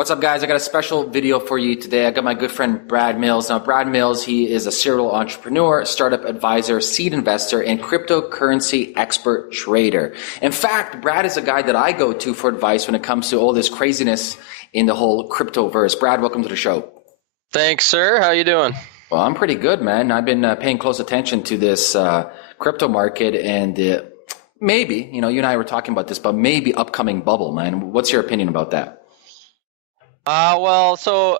What's up, guys? I got a special video for you today. I got my good friend Brad Mills. Now, Brad Mills, he is a serial entrepreneur, startup advisor, seed investor, and cryptocurrency expert trader. In fact, Brad is a guy that I go to for advice when it comes to all this craziness in the whole cryptoverse. Brad, welcome to the show. Thanks, sir. How you doing? Well, I'm pretty good, man. I've been paying close attention to this crypto market and maybe, you and I were talking about this, but maybe upcoming bubble, man. What's your opinion about that? So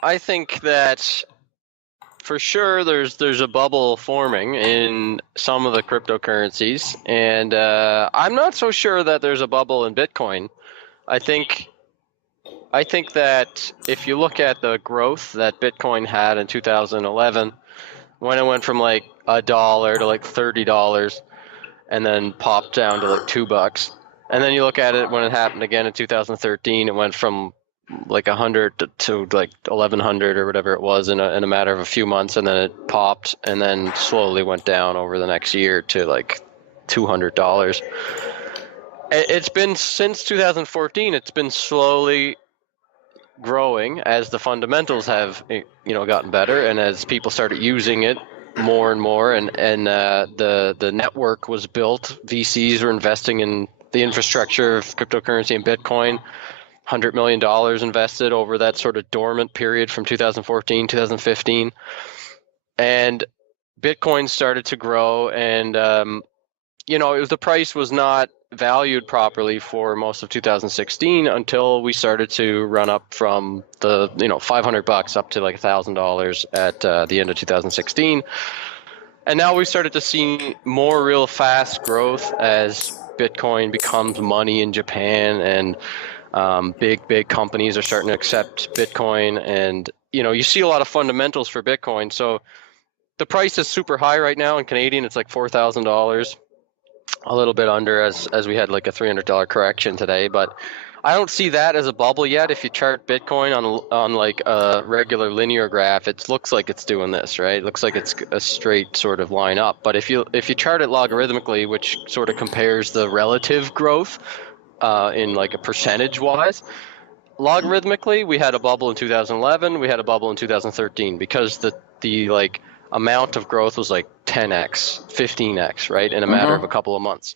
I think that for sure there's a bubble forming in some of the cryptocurrencies, and I'm not so sure that there's a bubble in Bitcoin. I think that if you look at the growth that Bitcoin had in 2011, when it went from like $1 to like $30, and then popped down to like $2, and then you look at it when it happened again in 2013, it went from like 100 to like 1100 or whatever it was in a matter of a few months, and then it popped and then slowly went down over the next year to like $200. It's been since 2014. It's been slowly growing as the fundamentals have gotten better, and as people started using it more and more, and the network was built. VCs were investing in the infrastructure of cryptocurrency and Bitcoin. $100 million invested over that sort of dormant period from 2014, 2015. And Bitcoin started to grow, and the price was not valued properly for most of 2016 until we started to run up from the $500 up to like $1,000 at the end of 2016. And now we started to see more real fast growth as Bitcoin becomes money in Japan, and big companies are starting to accept Bitcoin, and you see a lot of fundamentals for Bitcoin. So the price is super high right now in Canadian. It's like $4,000, a little bit under as we had like a $300 correction today. But I don't see that as a bubble yet. If you chart Bitcoin on like a regular linear graph, it looks like it's doing this, right? It looks like it's a straight sort of line up. But if you chart it logarithmically, which sort of compares the relative growth in like a percentage wise, logarithmically we had a bubble in 2011, we had a bubble in 2013, because the like amount of growth was like 10x, 15x, right, in a matter of a couple of months.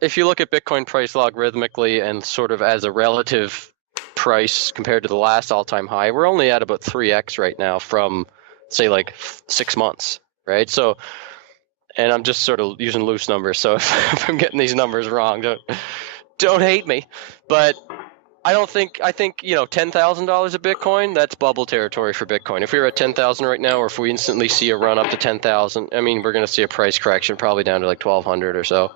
If you look at Bitcoin price logarithmically and sort of as a relative price compared to the last all-time high, we're only at about 3x right now from say like 6 months, right? So, and I'm just sort of using loose numbers, so if I'm getting these numbers wrong, don't hate me. But I think $10,000 a Bitcoin, that's bubble territory for Bitcoin. If we were at 10,000 right now, or if we instantly see a run up to 10,000, I mean, we're going to see a price correction probably down to like 1,200 or so.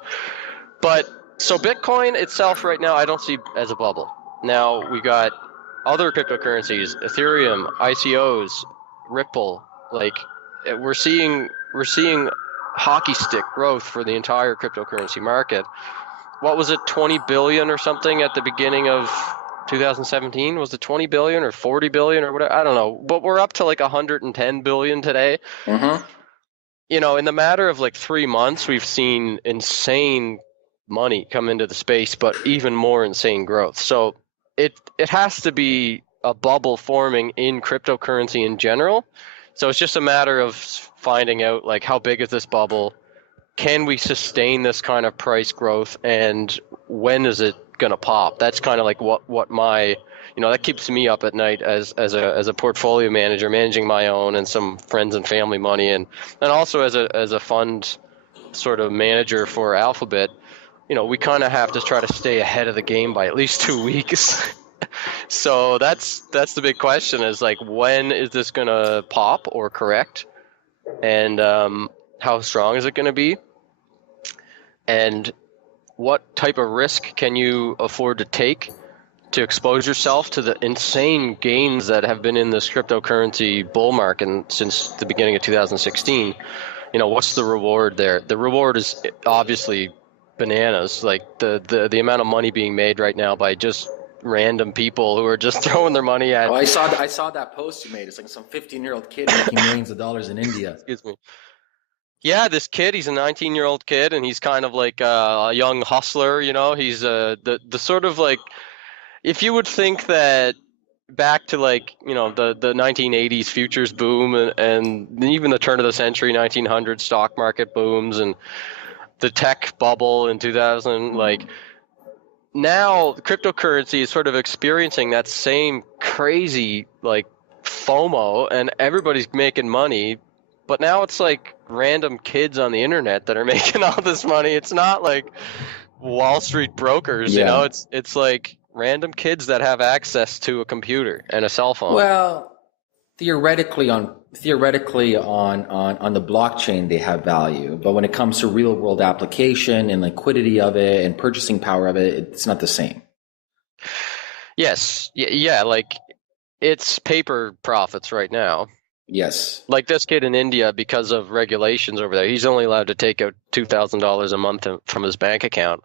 But so Bitcoin itself right now, I don't see as a bubble. Now we got other cryptocurrencies, Ethereum, ICOs, Ripple. Like we're seeing hockey stick growth for the entire cryptocurrency market. What was it, 20 billion or something at the beginning of 2017? Was it 20 billion or 40 billion or whatever? I don't know. But we're up to like 110 billion today. Mm-hmm. In the matter of like 3 months, we've seen insane money come into the space, but even more insane growth. So it has to be a bubble forming in cryptocurrency in general. So it's just a matter of finding out like how big is this bubble? Can we sustain this kind of price growth, and when is it going to pop? That's kind of like what my, that keeps me up at night as a portfolio manager, managing my own and some friends and family money, and also as a fund sort of manager for Alphabet. We kind of have to try to stay ahead of the game by at least 2 weeks. So that's the big question, is like, when is this going to pop or correct, and how strong is it going to be? And what type of risk can you afford to take to expose yourself to the insane gains that have been in this cryptocurrency bull market since the beginning of 2016? What's the reward there? The reward is obviously bananas. Like the amount of money being made right now by just random people who are just throwing their money at. Oh, I saw that post you made. It's like some 15-year-old kid making millions of dollars in India. Excuse me. Yeah, this kid, he's a 19-year-old kid, and he's kind of like a young hustler, He's the sort of like, if you would think that back to like, the 1980s futures boom and even the turn of the century 1900 stock market booms and the tech bubble in 2000, like now cryptocurrency is sort of experiencing that same crazy like FOMO and everybody's making money, but now it's like random kids on the internet that are making all this money. It's not like Wall Street brokers, Yeah. it's like random kids that have access to a computer and a cell phone. Well, theoretically on the blockchain they have value, but when it comes to real world application and liquidity of it and purchasing power of it, it's not the same. Yes. Yeah, like it's paper profits right now. Yes. Like this kid in India, because of regulations over there, he's only allowed to take out $2,000 a month from his bank account,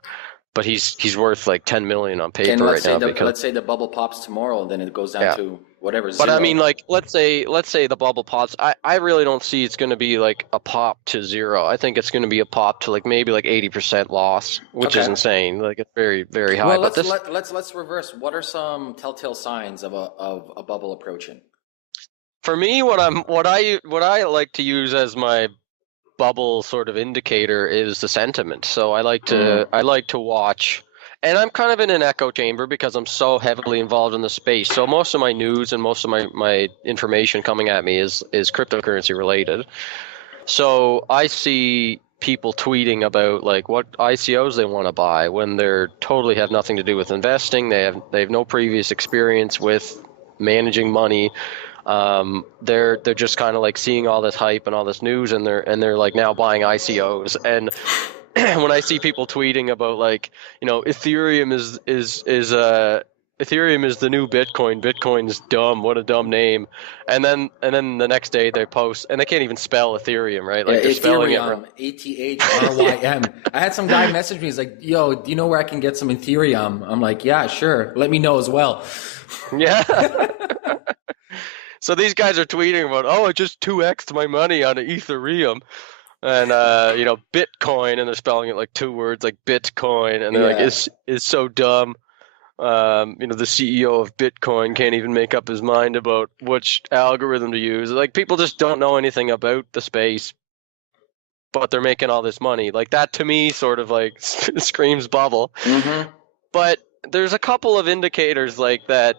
but he's worth like 10 million on paper And right now because let's say the bubble pops tomorrow, then it goes down to whatever, But I zero. mean, like, let's say the bubble pops. I really don't see it's going to be like a pop to zero. I think it's going to be a pop to like maybe like 80% loss, which is Okay. insane. Like it's very, very high. Well, But this, let's reverse. What are some telltale signs of a bubble approaching? for me, what I like to use as my bubble sort of indicator is the sentiment. So I like to watch, and I'm kind of in an echo chamber because I'm so heavily involved in the space. So most of my news and most of my information coming at me is cryptocurrency related. So I see people tweeting about like what ICOs they want to buy when they're totally have nothing to do with investing. They have no previous experience with managing money. They're just kind of like seeing all this hype and all this news, and they're like now buying ICOs. And when I see people tweeting about like, Ethereum is the new Bitcoin. Bitcoin's dumb. What a dumb name. And then the next day they post, and they can't even spell Ethereum, right? Like Yeah, they're spelling it. Ethereum, Ethrym. I had some guy message me. He's like, "Yo, do you know where I can get some Ethereum?" I'm like, "Yeah, sure. Let me know as well." Yeah. So these guys are tweeting about, oh, I just 2x'd my money on Ethereum. And Bitcoin, and they're spelling it like two words, like Bitcoin, and they're like, Yeah. it's so dumb. The CEO of Bitcoin can't even make up his mind about which algorithm to use. Like people just don't know anything about the space, but they're making all this money. Like that to me sort of like screams bubble. Mm-hmm. But there's a couple of indicators like that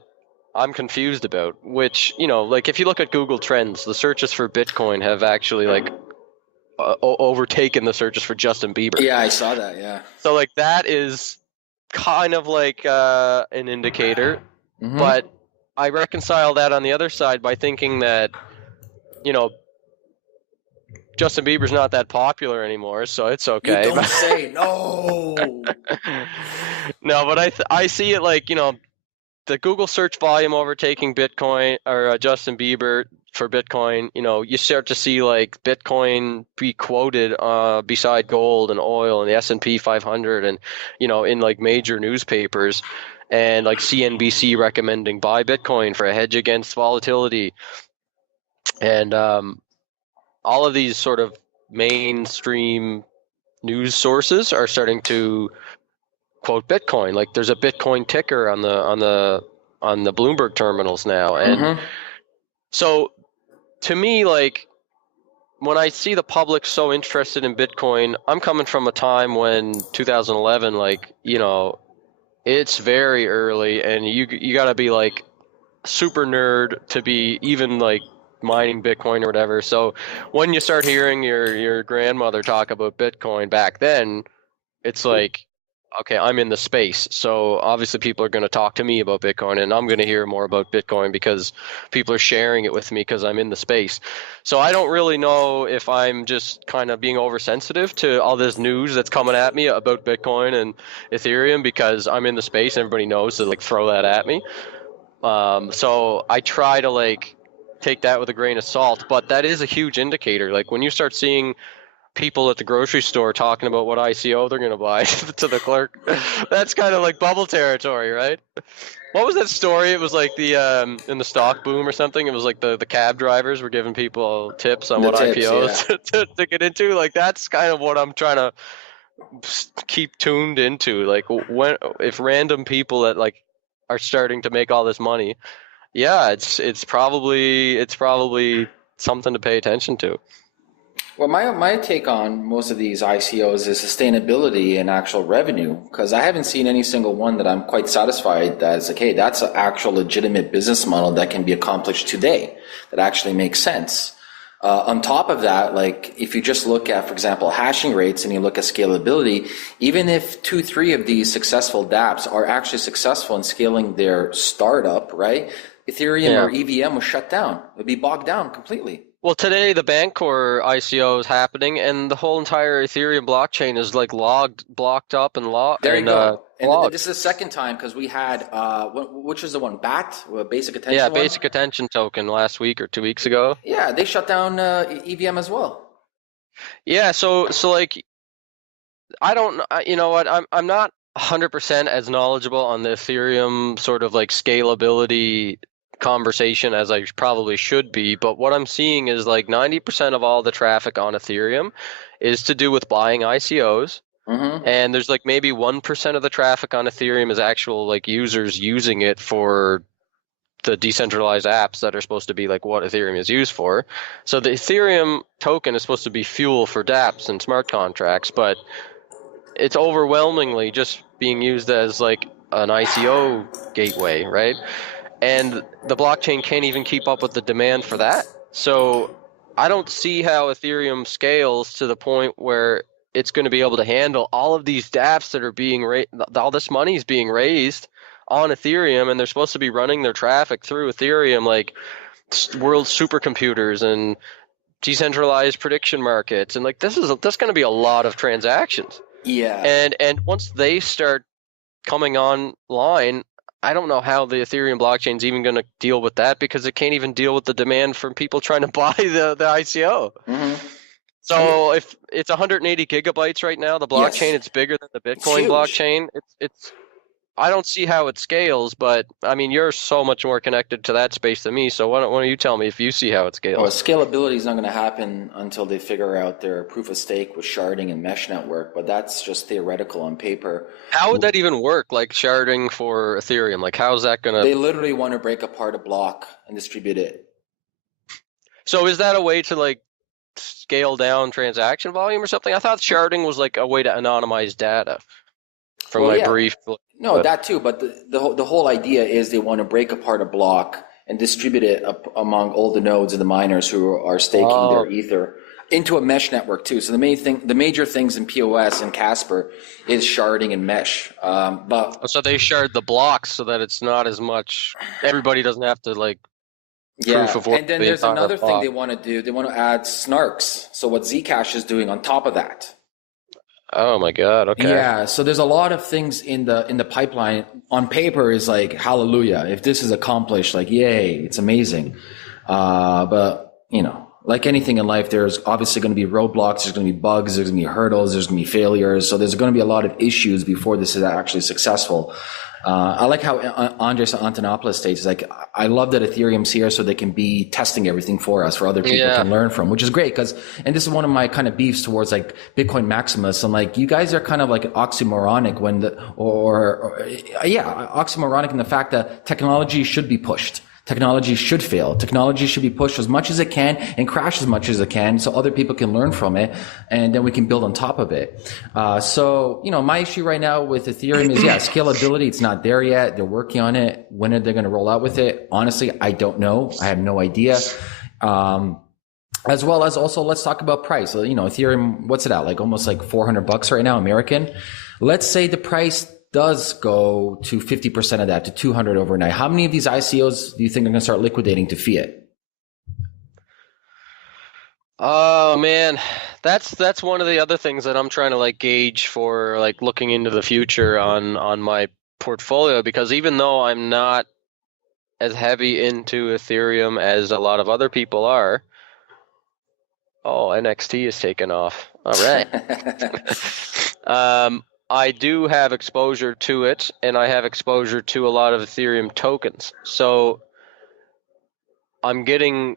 I'm confused about, which, like if you look at Google Trends, the searches for Bitcoin have actually like overtaken the searches for Justin Bieber. Yeah, I saw that. Yeah. So like that is kind of like an indicator, Mm-hmm. but I reconcile that on the other side by thinking that, Justin Bieber's not that popular anymore, so it's okay. You don't say no. No, but I see it like, the Google search volume overtaking Bitcoin or Justin Bieber for Bitcoin. You start to see like Bitcoin be quoted beside gold and oil and the S&P 500 and, in like major newspapers, and like CNBC recommending buy Bitcoin for a hedge against volatility. And all of these sort of mainstream news sources are starting to quote Bitcoin. Like there's a Bitcoin ticker on the Bloomberg terminals now. And so to me, like when I see the public so interested in Bitcoin, I'm coming from a time when 2011, like, it's very early, and you got to be like super nerd to be even like mining Bitcoin or whatever. So when you start hearing your grandmother talk about Bitcoin back then, it's like, okay, I'm in the space. So obviously people are going to talk to me about Bitcoin, and I'm going to hear more about Bitcoin because people are sharing it with me because I'm in the space. So I don't really know if I'm just kind of being oversensitive to all this news that's coming at me about Bitcoin and Ethereum because I'm in the space and everybody knows to like throw that at me. So I try to like take that with a grain of salt, but that is a huge indicator. Like when you start seeing people at the grocery store talking about what ICO they're going to buy to the clerk, that's kind of like bubble territory, right? What was that story? It was like the in the stock boom or something. It was like the cab drivers were giving people tips on what IPOs to get into. Like that's kind of what I'm trying to keep tuned into. Like when if random people that like are starting to make all this money. Yeah, it's probably something to pay attention to. Well, my take on most of these ICOs is sustainability and actual revenue, because I haven't seen any single one that I'm quite satisfied that is like, hey, that's an actual legitimate business model that can be accomplished today, that actually makes sense. On top of that, like if you just look at, for example, hashing rates and you look at scalability, even if 2, 3 of these successful dApps are actually successful in scaling their startup, right? Ethereum or EVM was shut down. It would be bogged down completely. Well, today the Bancor ICO is happening, and the whole entire Ethereum blockchain is like blocked up, and There you go. And logged. this is the second time because we had, which is the one, BAT, basic attention Yeah, one? basic attention token last week or 2 weeks ago. Yeah, they shut down EVM as well. Yeah, so like I don't, you know what? I'm not 100% as knowledgeable on the Ethereum sort of like scalability conversation as I probably should be, but what I'm seeing is like 90% of all the traffic on Ethereum is to do with buying ICOs. And there's like maybe 1% of the traffic on Ethereum is actual like users using it for the decentralized apps that are supposed to be like what Ethereum is used for. So the Ethereum token is supposed to be fuel for dApps and smart contracts, but it's overwhelmingly just being used as like an ICO gateway, right? And the blockchain can't even keep up with the demand for that. So I don't see how Ethereum scales to the point where it's going to be able to handle all of these dApps that are being all this money is being raised on Ethereum, and they're supposed to be running their traffic through Ethereum, like world supercomputers and decentralized prediction markets, and like that's going to be a lot of transactions. Yeah. And once they start coming online, I don't know how the Ethereum blockchain is even going to deal with that, because it can't even deal with the demand from people trying to buy the ICO. So if it's 180 gigabytes right now, the blockchain, it's bigger than the Bitcoin blockchain. It's I don't see how it scales, but I mean, you're so much more connected to that space than me. So why don't you tell me if you see how it scales? Well, scalability is not going to happen until they figure out their proof of stake with sharding and mesh network, but that's just theoretical on paper. How would that even work? Like sharding for Ethereum, like how's that going to? They literally want to break apart a block and distribute it. So is that a way to like scale down transaction volume or something? I thought sharding was like a way to anonymize data. From brief. No, that too. But the whole idea is they want to break apart a block and distribute it among all the nodes and the miners who are staking their ether into a mesh network too. So the major things in POS and Casper is sharding and mesh. So they shard the blocks so that it's not as much. Everybody doesn't have to like. Proof of work. And then there's another thing they want to do. They want to add snarks. So what Zcash is doing on top of that. Oh my God! Okay. Yeah, so there's a lot of things in the pipeline. On paper is like hallelujah. If this is accomplished, like yay, it's amazing. But you know, like anything in life, there's obviously going to be roadblocks. There's going to be bugs. There's going to be hurdles. There's going to be failures. So there's going to be a lot of issues before this is actually successful. I like how Andres Antonopoulos states, like, I love that Ethereum's here so they can be testing everything for us, for other people to learn from, which is great. And this is one of my kind of beefs towards like Bitcoin Maximus. I'm like, you guys are kind of like oxymoronic oxymoronic in the fact that technology should be pushed. Technology should fail. Technology should be pushed as much as it can and crash as much as it can so other people can learn from it, and then we can build on top of it. So, you know, my issue right now with Ethereum is, scalability. It's not there yet. They're working on it. When are they going to roll out with it? Honestly, I don't know. I have no idea. As well as also, let's talk about price. So, you know, Ethereum, what's it at? Like almost like $400 right now, American. Let's say the price does go to 50% of that, to 200 overnight. How many of these ICOs do you think are going to start liquidating to fiat? Oh man, that's one of the other things that I'm trying to like gauge for like looking into the future on my portfolio, because even though I'm not as heavy into Ethereum as a lot of other people are. Oh, NXT is taken off. All right. I do have exposure to it, and I have exposure to a lot of Ethereum tokens. So I'm getting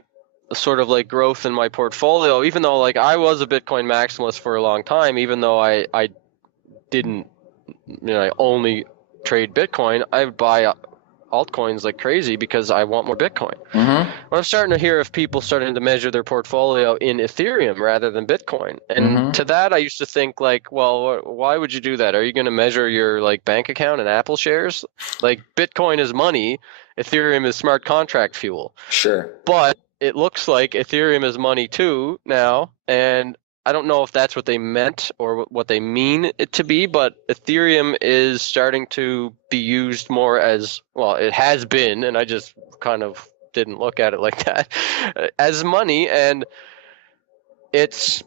sort of like growth in my portfolio, even though like I was a Bitcoin maximalist for a long time, even though I didn't, I only trade Bitcoin. I would buy altcoins like crazy because I want more Bitcoin. Mm-hmm. But I'm starting to hear of people starting to measure their portfolio in Ethereum rather than Bitcoin. And to that, I used to think like, well, why would you do that? Are you going to measure your like bank account in Apple shares? Like Bitcoin is money, Ethereum is smart contract fuel. Sure. But it looks like Ethereum is money too now, and I don't know if that's what they meant or what they mean it to be, but Ethereum is starting to be used more as, well, it has been, and I just kind of didn't look at it like that, as money. And it's,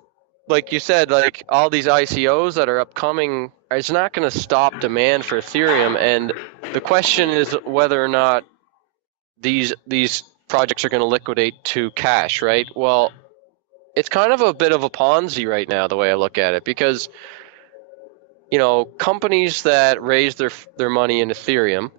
like you said, like all these ICOs that are upcoming, it's not going to stop demand for Ethereum. And the question is whether or not these projects are going to liquidate to cash, right? Well, it's kind of a bit of a Ponzi right now, the way I look at it, because, you know, companies that raise their money in Ethereum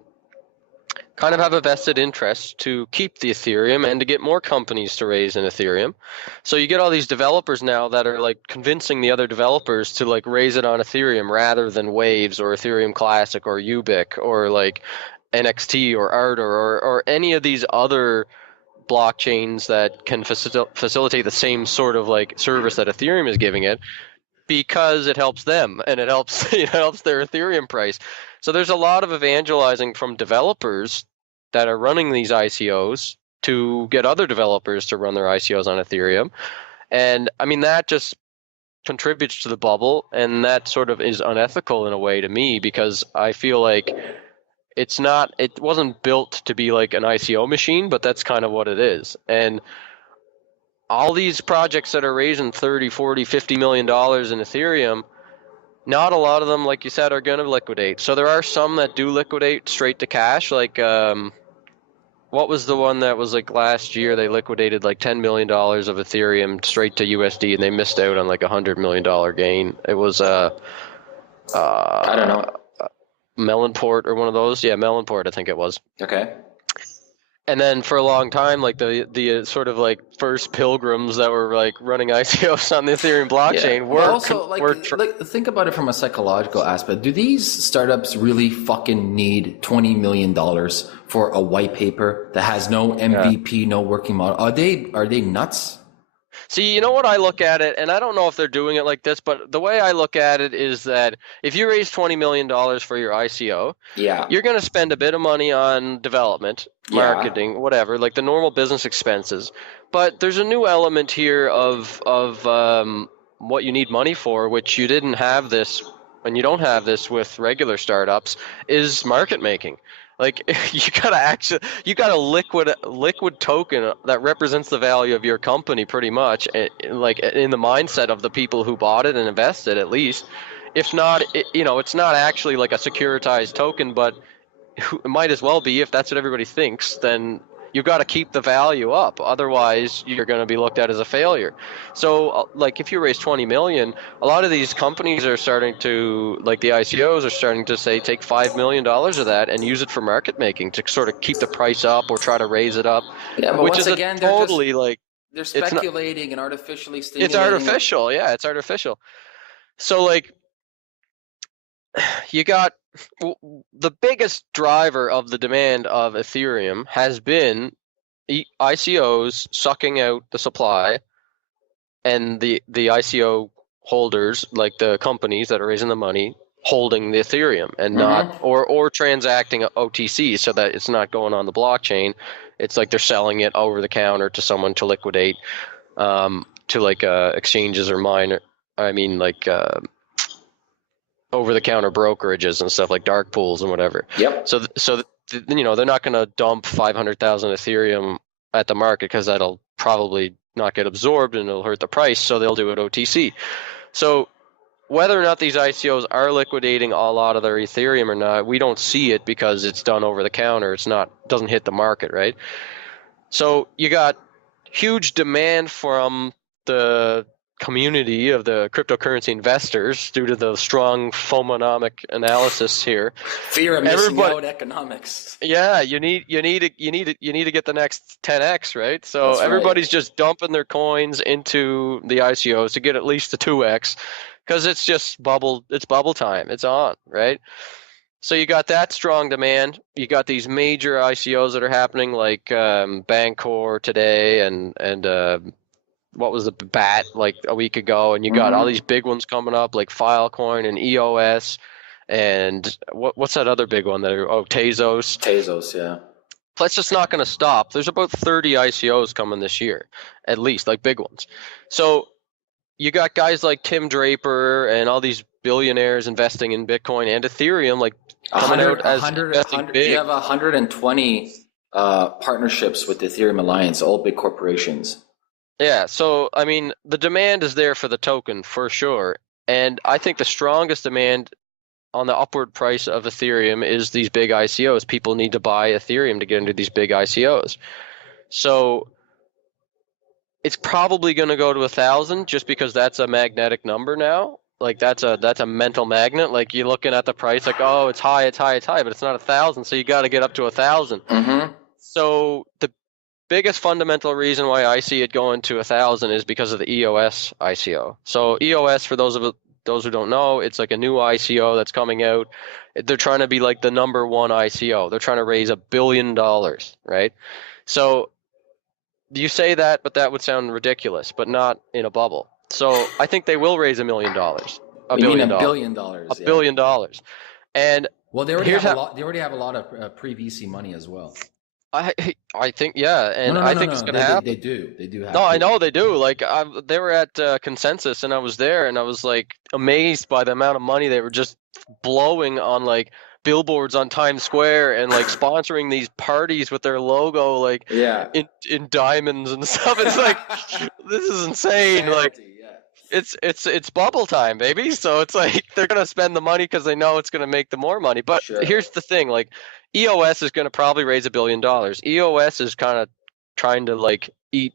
kind of have a vested interest to keep the Ethereum and to get more companies to raise in Ethereum. So you get all these developers now that are like convincing the other developers to like raise it on Ethereum rather than Waves or Ethereum Classic or Ubiq or like NXT or Ardor or any of these other blockchains that can facilitate the same sort of like service that Ethereum is giving it, because it helps them and it helps it helps their Ethereum price. So there's a lot of evangelizing from developers that are running these ICOs to get other developers to run their ICOs on Ethereum. And I mean, that just contributes to the bubble, and that sort of is unethical in a way to me, because I feel like it wasn't built to be like an ICO machine, but that's kind of what it is. And all these projects that are raising 30, 40, 50 million dollars in Ethereum, not a lot of them, like you said, are going to liquidate. So there are some that do liquidate straight to cash. Like, what was the one that was like last year? They liquidated like $10 million of Ethereum straight to USD, and they missed out on like $100 million gain. It was, I don't know. Melonport or one of those. Yeah, Melonport, I think it was. Okay. And then for a long time, like the sort of like first pilgrims that were like running ICOs on the Ethereum blockchain were also like think about it from a psychological aspect. Do these startups really fucking need $20 million for a white paper that has no MVP, no working model? Are they nuts? See, you know what I look at it, and I don't know if they're doing it like this, but the way I look at it is that if you raise $20 million for your ICO, you're going to spend a bit of money on development, marketing, whatever, like the normal business expenses. But there's a new element here of what you need money for, which you didn't have this, and you don't have this with regular startups, is market making. Like you got a liquid token that represents the value of your company, pretty much, like in the mindset of the people who bought it and invested, at least. If not, it's not actually like a securitized token, but it might as well be. If that's what everybody thinks, then you've got to keep the value up. Otherwise, you're going to be looked at as a failure. So, like, if you raise 20 million, a lot of these companies are starting to, like the ICOs are starting to say, take $5 million of that and use it for market making to sort of keep the price up or try to raise it up. Yeah, but which once is again, totally like they're speculating and artificially stimulating. It's artificial. Yeah, it's artificial. So, like, you got the biggest driver of the demand of Ethereum has been ICOs sucking out the supply, and the ICO holders, like the companies that are raising the money, holding the Ethereum and not or transacting OTC so that it's not going on the blockchain. It's like they're selling it over the counter to someone to liquidate, to like exchanges or over-the-counter brokerages and stuff like dark pools and whatever. Yep. So they're not going to dump 500,000 Ethereum at the market because that'll probably not get absorbed and it'll hurt the price. So they'll do it OTC. So whether or not these ICOs are liquidating a lot of their Ethereum or not, we don't see it because it's done over the counter. Doesn't hit the market, right? So you got huge demand from the community of the cryptocurrency investors due to the strong FOMOnomic analysis here. Fear of missing out economics. Yeah, you need to get the next 10x, right? So That's everybody's just dumping their coins into the ICOs to get at least the 2x, because it's just bubble time. It's on, right? So you got that strong demand. You got these major ICOs that are happening, like Bancor today, and what was the BAT like a week ago, and you got all these big ones coming up like Filecoin and EOS, and what's that other big one that Tezos. Tezos, yeah. That's just not going to stop. There's about 30 ICOs coming this year, at least, like big ones. So you got guys like Tim Draper and all these billionaires investing in Bitcoin and Ethereum, like coming out as investing big. You have 120 partnerships with the Ethereum Alliance, all big corporations. Yeah, so I mean, the demand is there for the token for sure, and I think the strongest demand on the upward price of Ethereum is these big ICOs. People need to buy Ethereum to get into these big ICOs. So it's probably going to go to 1,000 just because that's a magnetic number now. Like that's a mental magnet. Like you're looking at the price, like, oh, it's high, but it's not 1,000. So you got to get up to 1,000. So the biggest fundamental reason why I see it going to 1,000 is because of the EOS ICO. So EOS, for those who don't know, it's like a new ICO that's coming out. They're trying to be like the number one ICO. They're trying to raise $1 billion, right? So you say that, but that would sound ridiculous, but not in a bubble. So I think they will raise $1 million. $1 billion. $1 billion. $1 billion. And well, they already have a lot of pre-VC money as well. I think, yeah, and I think it's going to happen. They do have. No, I know they do. Like they were at Consensus, and I was there, and I was like amazed by the amount of money they were just blowing on like billboards on Times Square and like sponsoring these parties with their logo, like in diamonds and stuff. It's like this is insane. Like it's bubble time, baby. So it's like they're going to spend the money because they know it's going to make them more money. But here's the thing, like. EOS is going to probably raise $1 billion. EOS is kind of trying to like eat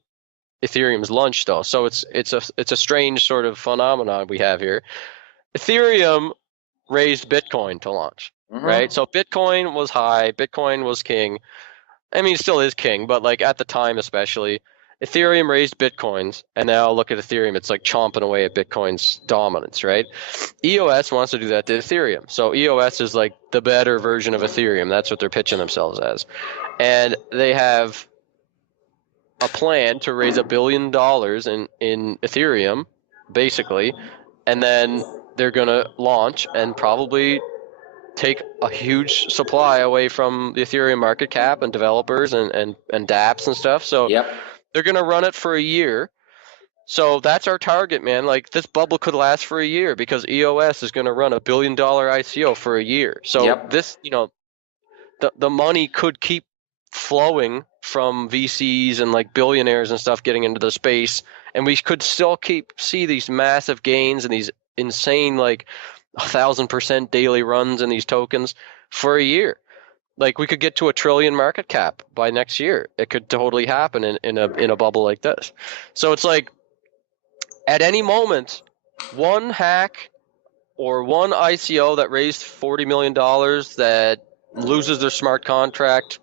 Ethereum's lunch, though. So it's a strange sort of phenomenon we have here. Ethereum raised Bitcoin to launch, right? So Bitcoin was high. Bitcoin was king. I mean, it still is king, but like at the time, especially, Ethereum raised Bitcoins, and now look at Ethereum. It's like chomping away at Bitcoin's dominance, right? EOS wants to do that to Ethereum. So EOS is like the better version of Ethereum. That's what they're pitching themselves as. And they have a plan to raise $1 billion in Ethereum, basically, and then they're going to launch and probably take a huge supply away from the Ethereum market cap and developers and dApps and stuff. So they're going to run it for a year. So that's our target, man. Like this bubble could last for a year because EOS is going to run $1 billion ICO for a year. So this, the money could keep flowing from VCs and like billionaires and stuff getting into the space. And we could still see these massive gains and these insane, like 1,000% daily runs in these tokens for a year. Like we could get to $1 trillion market cap by next year. It could totally happen in a bubble like this. So it's like at any moment, one hack or one ICO that raised $40 million that loses their smart contract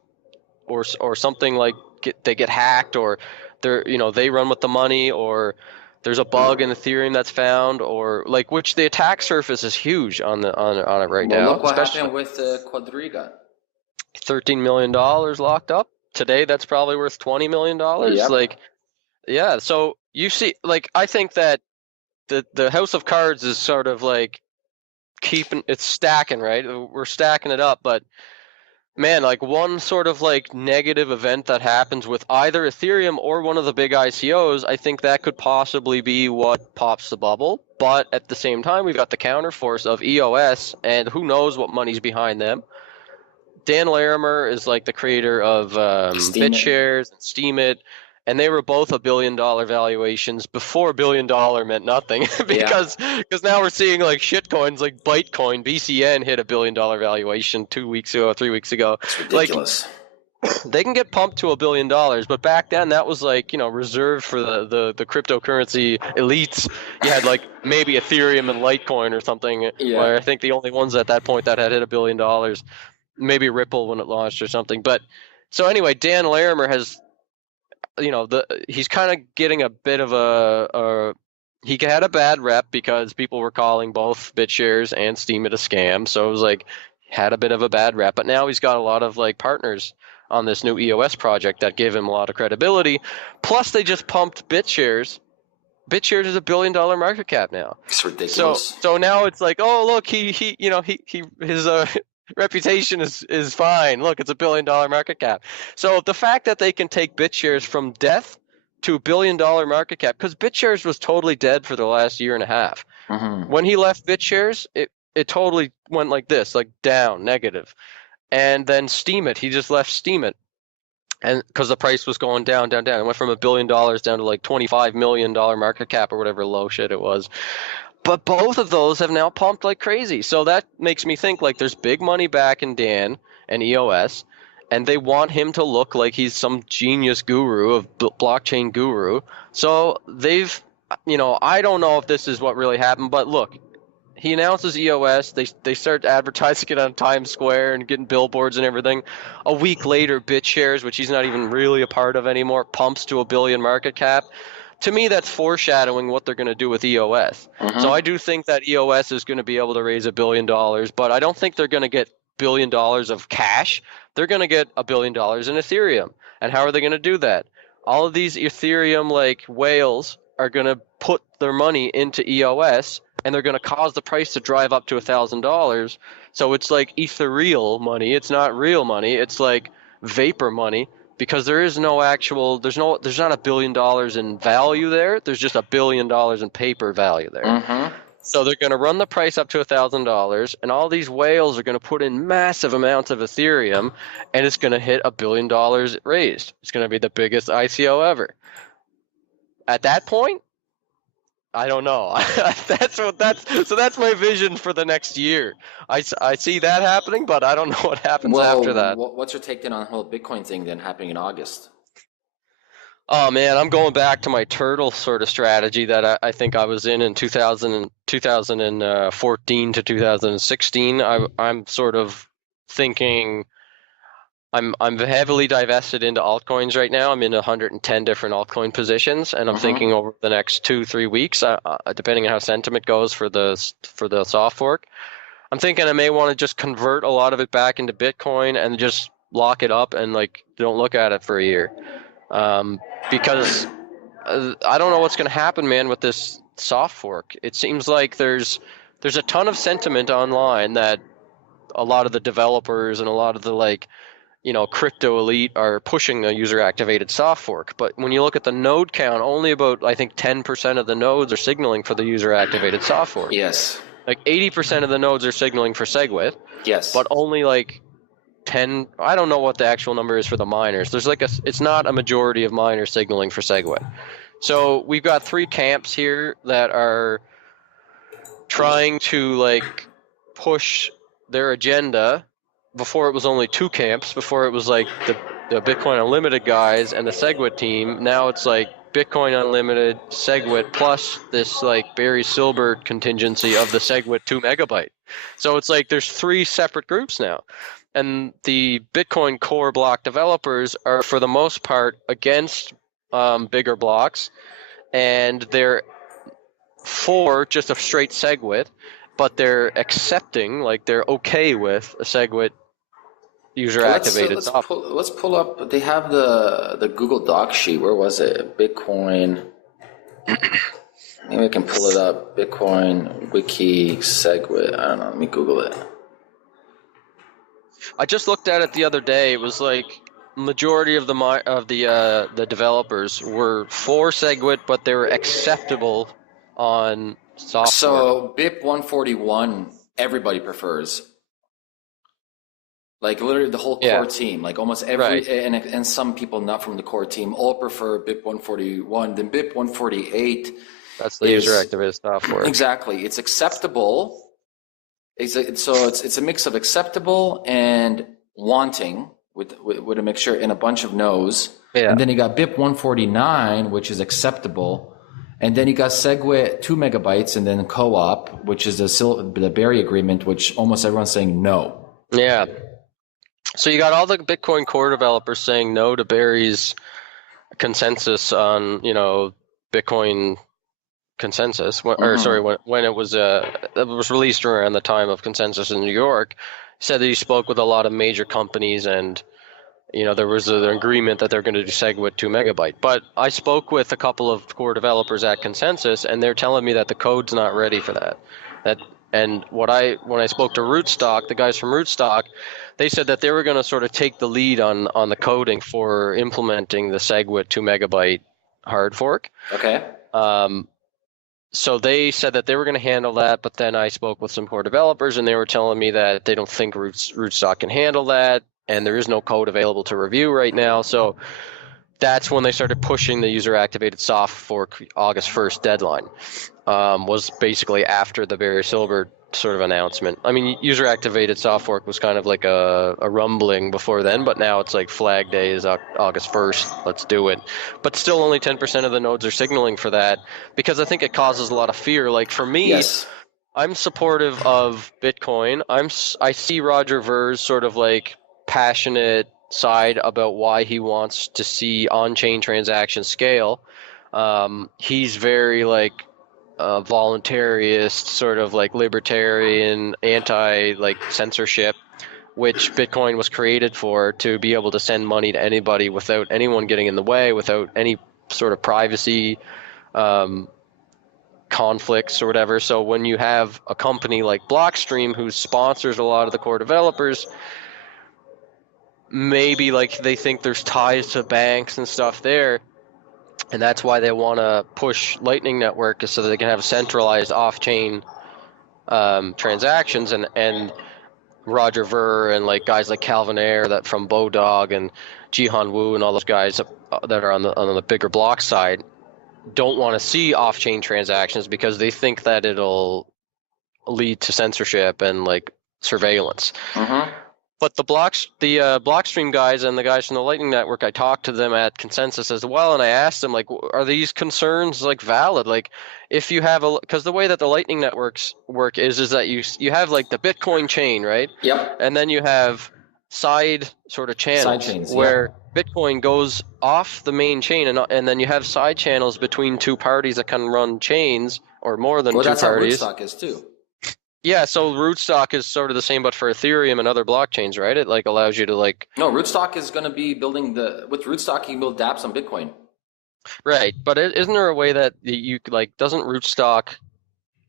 or something like they get hacked or they run with the money or there's a bug in Ethereum that's found or like which the attack surface is huge on it right now. Look what happened with Quadriga. $13 million locked up today. That's probably worth $20 million. Like, yeah. So you see, like, I think that the House of Cards is sort of like it's stacking, right? We're stacking it up, but man, like one sort of like negative event that happens with either Ethereum or one of the big ICOs, I think that could possibly be what pops the bubble. But at the same time, we've got the counterforce of EOS, and who knows what money's behind them. Dan Larimer is like the creator of BitShares and Steemit, and they were both $1 billion valuations before $1 billion meant nothing because now we're seeing like shitcoins like Bytecoin, BCN hit $1 billion valuation 3 weeks ago. It's ridiculous. Like, they can get pumped to $1 billion, but back then that was like reserved for the cryptocurrency elites. You had like maybe Ethereum and Litecoin or something. Where I think the only ones at that point that had hit $1 billion. Maybe Ripple when it launched or something. But so anyway, Dan Larimer has, he's kind of getting a bit of he had a bad rep because people were calling both BitShares and Steemit a scam. So it was like had a bit of a bad rep, but now he's got a lot of like partners on this new EOS project that give him a lot of credibility. Plus, they just pumped BitShares. BitShares is $1 billion market cap now. It's ridiculous. So now it's like, oh look, his reputation is fine. Look, it's $1 billion market cap. So the fact that they can take BitShares from death to $1 billion market cap, because BitShares was totally dead for the last year and a half. Mm-hmm. When he left BitShares, it totally went like this, like down, negative. And then Steemit, he just left Steemit. And because the price was going down. It went from $1 billion down to like $25 million market cap or whatever low shit it was. But both of those have now pumped like crazy. So that makes me think like there's big money back in Dan and EOS, and they want him to look like he's some genius guru of blockchain guru. So they've, I don't know if this is what really happened, but look, he announces EOS. They start advertising it on Times Square and getting billboards and everything. A week later, BitShares, which he's not even really a part of anymore, pumps to $1 billion market cap. To me, that's foreshadowing what they're going to do with EOS. Mm-hmm. So I do think that EOS is going to be able to raise $1 billion, but I don't think they're going to get $1 billion of cash. They're going to get $1 billion in Ethereum. And how are they going to do that? All of these Ethereum like whales are going to put their money into EOS, and they're going to cause the price to drive up to $1,000. So it's like ethereal money. It's not real money. It's like vapor money, because there is no actual, there's not $1 billion in value there. There's just $1 billion in paper value there. Mm-hmm. So they're going to run the price up to $1,000, and all these whales are going to put in massive amounts of Ethereum, and it's going to hit $1 billion raised. It's going to be the biggest ICO ever. At that point, I don't know. That's my vision for the next year. I see that happening, but I don't know what happens after that. What's your take then on the whole Bitcoin thing then happening in August? Oh man, I'm going back to my turtle sort of strategy that I think I was in 2014 to 2016. I'm sort of thinking I'm heavily divested into altcoins right now. I'm in 110 different altcoin positions, and I'm thinking over the next 2-3 weeks, depending on how sentiment goes for the soft fork, I'm thinking I may want to just convert a lot of it back into Bitcoin and just lock it up and like don't look at it for a year, because I don't know what's going to happen, man, with this soft fork. It seems like there's a ton of sentiment online that a lot of the developers and a lot of the crypto elite are pushing a user-activated soft fork. But when you look at the node count, only about, I think, 10% of the nodes are signaling for the user-activated soft fork. Yes. Like 80% of the nodes are signaling for SegWit. Yes. But only like 10, I don't know what the actual number is for the miners. It's not a majority of miners signaling for SegWit. So we've got 3 camps here that are trying to push their agenda. Before it was only 2 camps. Before it was like the Bitcoin Unlimited guys and the SegWit team. Now it's like Bitcoin Unlimited, SegWit, plus this Barry Silbert contingency of the SegWit 2 megabyte. So it's like there's 3 separate groups now. And the Bitcoin core block developers are for the most part against bigger blocks, and they're for just a straight SegWit, but they're accepting, they're okay with a SegWit user-activated software. Let's pull up. They have the Google Doc sheet. Where was it? Bitcoin. Maybe I can pull it up. Bitcoin Wiki SegWit. I don't know. Let me Google it. I just looked at it the other day. It was majority of the developers were for SegWit, but they were acceptable on software. So BIP 141, everybody prefers. Literally the whole core team, almost every, right. and some people not from the core team all prefer BIP 141. Then BIP 148. That's the user-activated software. Exactly, it's acceptable. It's a mix of acceptable and wanting with a mixture in a bunch of no's. Yeah. And then you got BIP 149, which is acceptable. And then you got SegWit 2 megabytes, and then co-op, which is the Barry agreement, which almost everyone's saying no. Yeah. So you got all the Bitcoin core developers saying no to Barry's consensus on, Bitcoin consensus, when it was released around the time of consensus in New York. said that he spoke with a lot of major companies, and there was an agreement that they're going to do SegWit 2 megabyte. But I spoke with a couple of core developers at Consensus, and they're telling me that the code's not ready for that. And when I spoke to Rootstock, the guys from Rootstock, they said that they were going to sort of take the lead on the coding for implementing the SegWit 2 megabyte hard fork. Okay. So they said that they were going to handle that, but then I spoke with some core developers, and they were telling me that they don't think Rootstock can handle that, and there is no code available to review right now. So that's when they started pushing the user-activated soft fork August 1st deadline. Was basically after the Barry Silbert sort of announcement. I mean, user-activated soft fork was kind of like a rumbling before then, but now it's like Flag Day is August 1st. Let's do it. But still only 10% of the nodes are signaling for that, because I think it causes a lot of fear. Like for me, Yes. I'm supportive of Bitcoin. I see Roger Ver's sort of like passionate side about why he wants to see on-chain transactions scale. He's very like voluntarist, sort of like libertarian, anti like censorship, which Bitcoin was created for, to be able to send money to anybody without anyone getting in the way, without any sort of privacy conflicts or whatever. So when you have a company like Blockstream who sponsors a lot of the core developers, maybe like they think there's ties to banks and stuff there, and that's why they want to push Lightning Network, is so that they can have centralized off-chain transactions. And Roger Ver and like guys like Calvin Ayre that from Bodog and Jihan Wu and all those guys that are on the bigger block side don't want to see off-chain transactions, because they think that it'll lead to censorship and like surveillance. Mm-hmm. But the Blockstream guys and the guys from the Lightning Network, I talked to them at Consensus as well, and I asked them, like, are these concerns like valid? Like, if you have because the way that the Lightning Networks work is that you have like the Bitcoin chain, right? Yep. And then you have side sort of channels, Side chains, where Bitcoin goes off the main chain, and then you have side channels between two parties that can run chains, or more than two that's parties. How Rootstock is too. Yeah, so Rootstock is sort of the same, but for Ethereum and other blockchains, right? It like allows you to like. No, Rootstock is going to be building with Rootstock you can build dApps on Bitcoin. Right, but isn't there a way that you like, doesn't Rootstock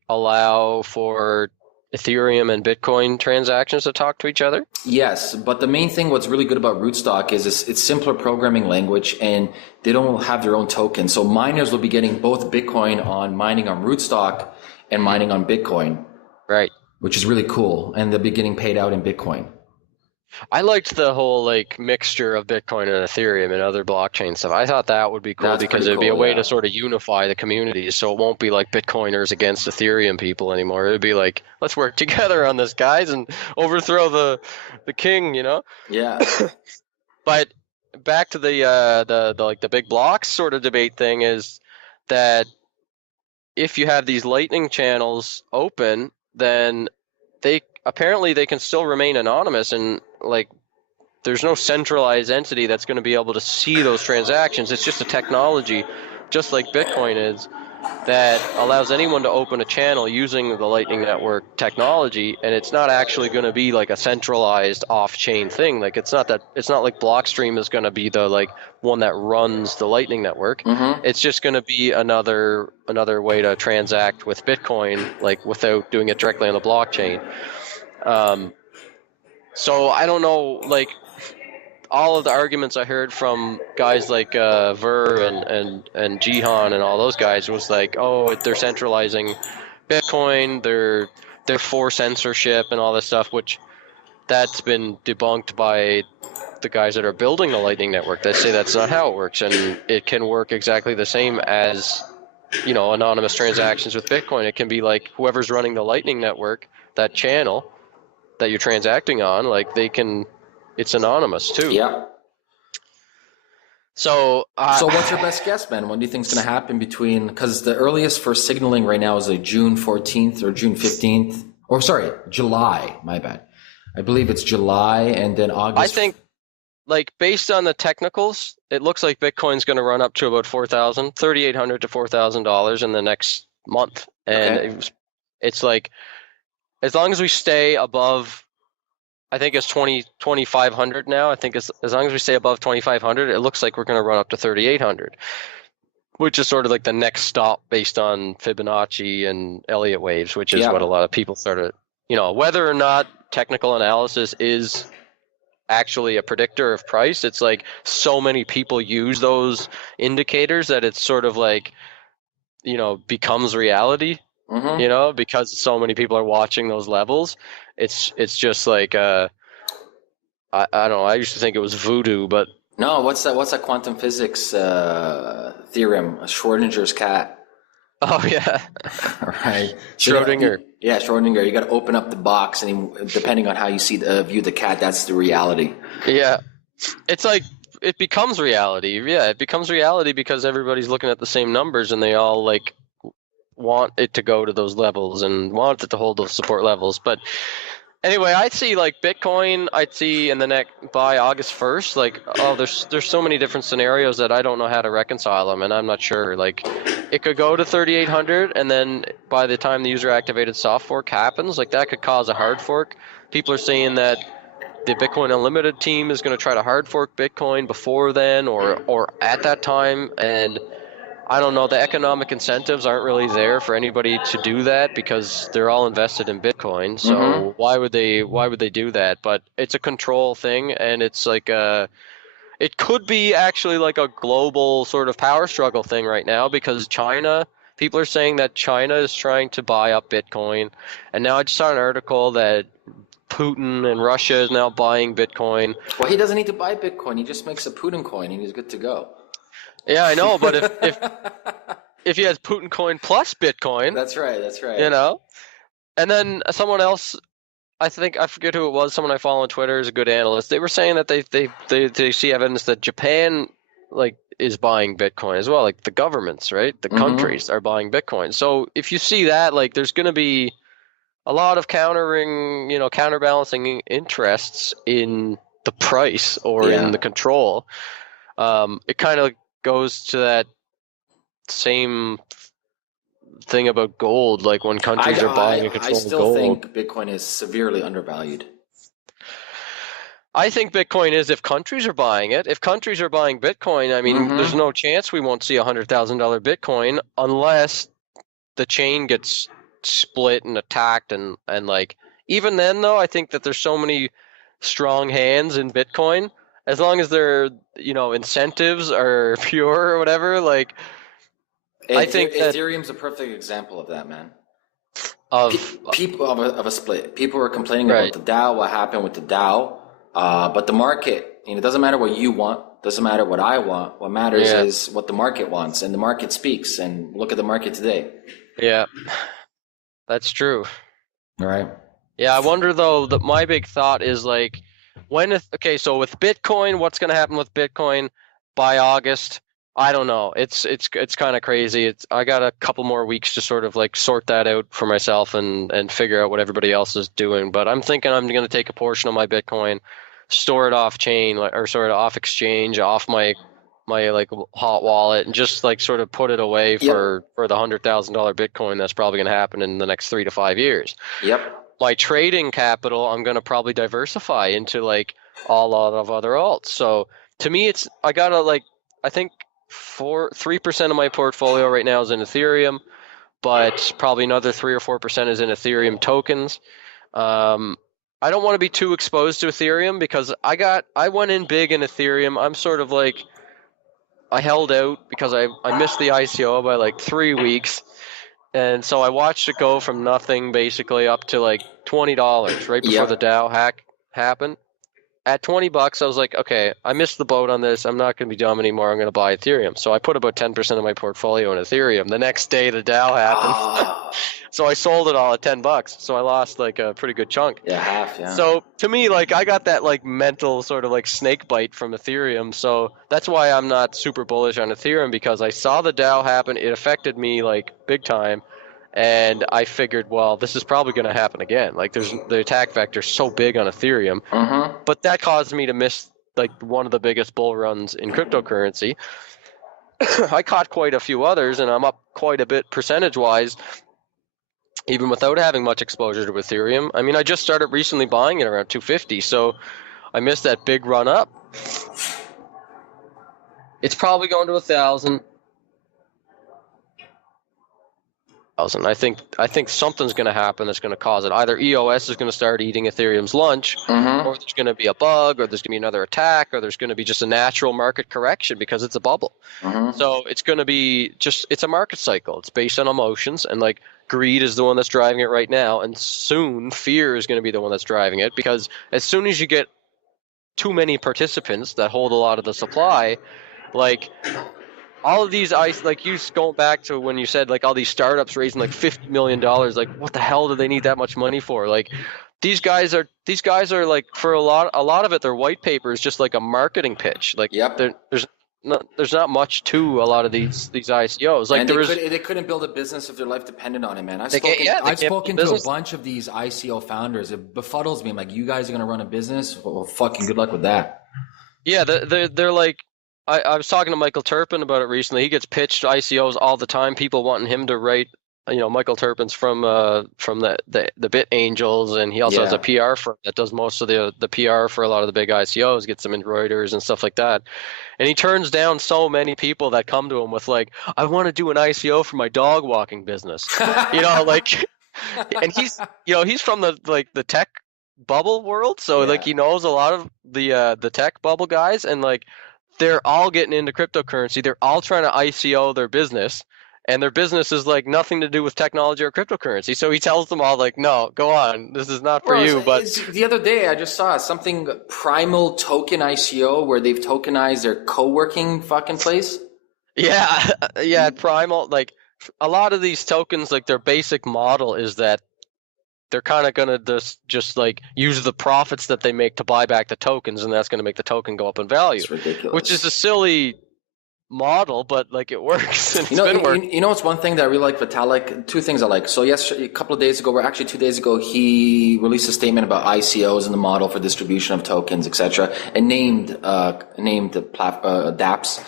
allow for Ethereum and Bitcoin transactions to talk to each other? Yes, but the main thing, what's really good about Rootstock is it's simpler programming language, and they don't have their own token. So miners will be getting both Bitcoin on mining on Rootstock and mining on Bitcoin. Right. Which is really cool, and they'll be getting paid out in Bitcoin. I liked the whole like mixture of Bitcoin and Ethereum and other blockchain stuff. I thought that would be cool. That's because pretty it'd be a cool, way yeah. to sort of unify the communities, so it won't be like Bitcoiners against Ethereum people anymore. It'd be like, let's work together on this, guys, and overthrow the king, you know? Yeah. But back to the like the big blocks sort of debate thing, is that if you have these Lightning channels open, then they can still remain anonymous, and like there's no centralized entity that's going to be able to see those transactions. It's just a technology, just like Bitcoin is, that allows anyone to open a channel using the Lightning Network technology, and it's not actually going to be like a centralized off-chain thing. Like it's not like Blockstream is going to be the like one that runs the Lightning Network. Mm-hmm. It's just going to be another way to transact with Bitcoin, like without doing it directly on the blockchain. So I don't know, like all of the arguments I heard from guys like Ver and Jihan and all those guys was like, oh, they're centralizing Bitcoin, they're for censorship and all this stuff, which that's been debunked by the guys that are building the Lightning Network. They say that's not how it works, and it can work exactly the same as, anonymous transactions with Bitcoin. It can be like whoever's running the Lightning Network, that channel that you're transacting on, like it's anonymous too. Yeah. So what's your best guess, Ben? When do you think it's going to happen because the earliest for signaling right now is like June 14th or June 15th, or sorry, July, my bad. I believe it's July, and then August. I think, like, based on the technicals, it looks like Bitcoin's going to run up to about $3,800 to $4,000 in the next month. And it's like, as long as we stay above I think it's 2,500 now. I think as long as we stay above 2,500, it looks like we're going to run up to 3,800, which is sort of like the next stop based on Fibonacci and Elliott waves, which is what a lot of people started. Whether or not technical analysis is actually a predictor of price, it's like so many people use those indicators that it's sort of like, becomes reality. Because so many people are watching those levels. It's just like I don't know. I used to think it was voodoo, but No, what's that quantum physics theorem? Schrodinger's cat. oh yeah, Right. Schrodinger. Yeah, Schrodinger. You got to open up the box, and depending on how you view the cat, that's the reality. Yeah, it's like it becomes reality. Yeah, it becomes reality because everybody's looking at the same numbers, and they all like want it to go to those levels and want it to hold those support levels. But anyway, I'd see like Bitcoin, I'd see in the next by August 1st, like, oh, there's so many different scenarios that I don't know how to reconcile them, and I'm not sure. Like, it could go to 3,800, and then by the time the user activated soft fork happens, like that could cause a hard fork. People are saying that the Bitcoin Unlimited team is going to try to hard fork Bitcoin before then or at that time, and I don't know, the economic incentives aren't really there for anybody to do that because they're all invested in Bitcoin. So why would they do that? But it's a control thing, and it's like it could be actually like a global sort of power struggle thing right now because people are saying that China is trying to buy up Bitcoin. And now I just saw an article that Putin and Russia is now buying Bitcoin. Well, he doesn't need to buy Bitcoin. He just makes a Putin coin, and he's good to go. Yeah, I know, but if he has Putin coin plus Bitcoin, That's right. And then someone else, I forget who it was, someone I follow on Twitter is a good analyst. They were saying that they see evidence that Japan is buying Bitcoin as well, like the governments, right? The countries are buying Bitcoin. So if you see that, like there's going to be a lot of counterbalancing interests in the price or in the control. It kind of goes to that same thing about gold, like when countries are buying and controlling gold. I still think Bitcoin is severely undervalued. I think Bitcoin is if countries are buying it. If countries are buying Bitcoin, I mean, there's no chance we won't see $100,000 Bitcoin unless the chain gets split and attacked and like even then though I think that there's so many strong hands in Bitcoin as long as their incentives are pure or whatever, like I think Ethereum's a perfect example of that, man. Of people of a split. People were complaining about the DAO, what happened with the DAO, but the market. It doesn't matter what you want, doesn't matter what I want. What matters is what the market wants, and the market speaks. And look at the market today. Yeah, that's true. All right. Yeah, I wonder though that my big thought is like so with Bitcoin, what's going to happen with Bitcoin by August? I don't know. It's kind of crazy. I got a couple more weeks to sort of like sort that out for myself and figure out what everybody else is doing. But I'm thinking I'm going to take a portion of my Bitcoin, store it off chain or sort of off exchange, off my like hot wallet, and just like sort of put it away for the $100,000 Bitcoin that's probably going to happen in the next 3 to 5 years. Yep. My trading capital, I'm going to probably diversify into like a lot of other alts. So to me, I think 3% of my portfolio right now is in Ethereum, but probably another 3 or 4% is in Ethereum tokens. I don't want to be too exposed to Ethereum because I went in big in Ethereum. I'm sort of like, I held out because I missed the ICO by like 3 weeks. And so I watched it go from nothing basically up to like $20 right before the DAO hack happened. At $20, I was like, okay, I missed the boat on this. I'm not going to be dumb anymore. I'm going to buy Ethereum. So I put about 10% of my portfolio in Ethereum. The next day, the DAO happened. So I sold it all at $10. So I lost like a pretty good chunk. Yeah, half, yeah. So to me, like I got that like mental sort of like snake bite from Ethereum. So that's why I'm not super bullish on Ethereum because I saw the DAO happen. It affected me like big time. And I figured, well, this is probably going to happen again. Like, the attack vector is so big on Ethereum, but that caused me to miss like one of the biggest bull runs in cryptocurrency. I caught quite a few others, and I'm up quite a bit percentage-wise. even without having much exposure to Ethereum. I mean, I just started recently buying it around 250, so I missed that big run up. It's probably going to 1,000. I think something's going to happen that's going to cause it. Either EOS is going to start eating Ethereum's lunch, or there's going to be a bug, or there's going to be another attack, or there's going to be just a natural market correction because it's a bubble. So it's going to be it's a market cycle. It's based on emotions, and like greed is the one that's driving it right now, and soon fear is going to be the one that's driving it, because as soon as you get too many participants that hold a lot of the supply, like all of these like you going back to when you said like all these startups raising like $50 million, like what the hell do they need that much money for? Like these guys are like, for a lot of it, their white paper is just like a marketing pitch. Like there's not much to a lot of these ICOs. Like and they couldn't build a business if their life depended on it, man. I've spoken to a bunch of these ICO founders. It befuddles me. I'm like, you guys are gonna run a business? Well, fucking good luck with that. Yeah, they're like, I was talking to Michael Turpin about it recently. He gets pitched ICOs all the time. People wanting him to write. Michael Turpin's from the Bit Angels, and he also has a PR firm that does most of the PR for a lot of the big ICOs, gets them in Reuters and stuff like that. And he turns down so many people that come to him with like, I want to do an ICO for my dog walking business. Like, and he's from the tech bubble world, so like he knows a lot of the tech bubble guys, and like they're all getting into cryptocurrency. They're all trying to ICO their business, and their business is like nothing to do with technology or cryptocurrency. So he tells them all like, no, go on. This is not for you. But the other day I just saw something, Primal Token ICO, where they've tokenized their co-working fucking place. Yeah. Primal, like a lot of these tokens, like their basic model is that they're kind of going to just like use the profits that they make to buy back the tokens, and that's going to make the token go up in value. It's ridiculous. Which is a silly model, but like it works. And it's one thing that I really like Vitalik. Two things I like. So a couple of days ago, 2 days ago, he released a statement about ICOs and the model for distribution of tokens, etc., and named DApps.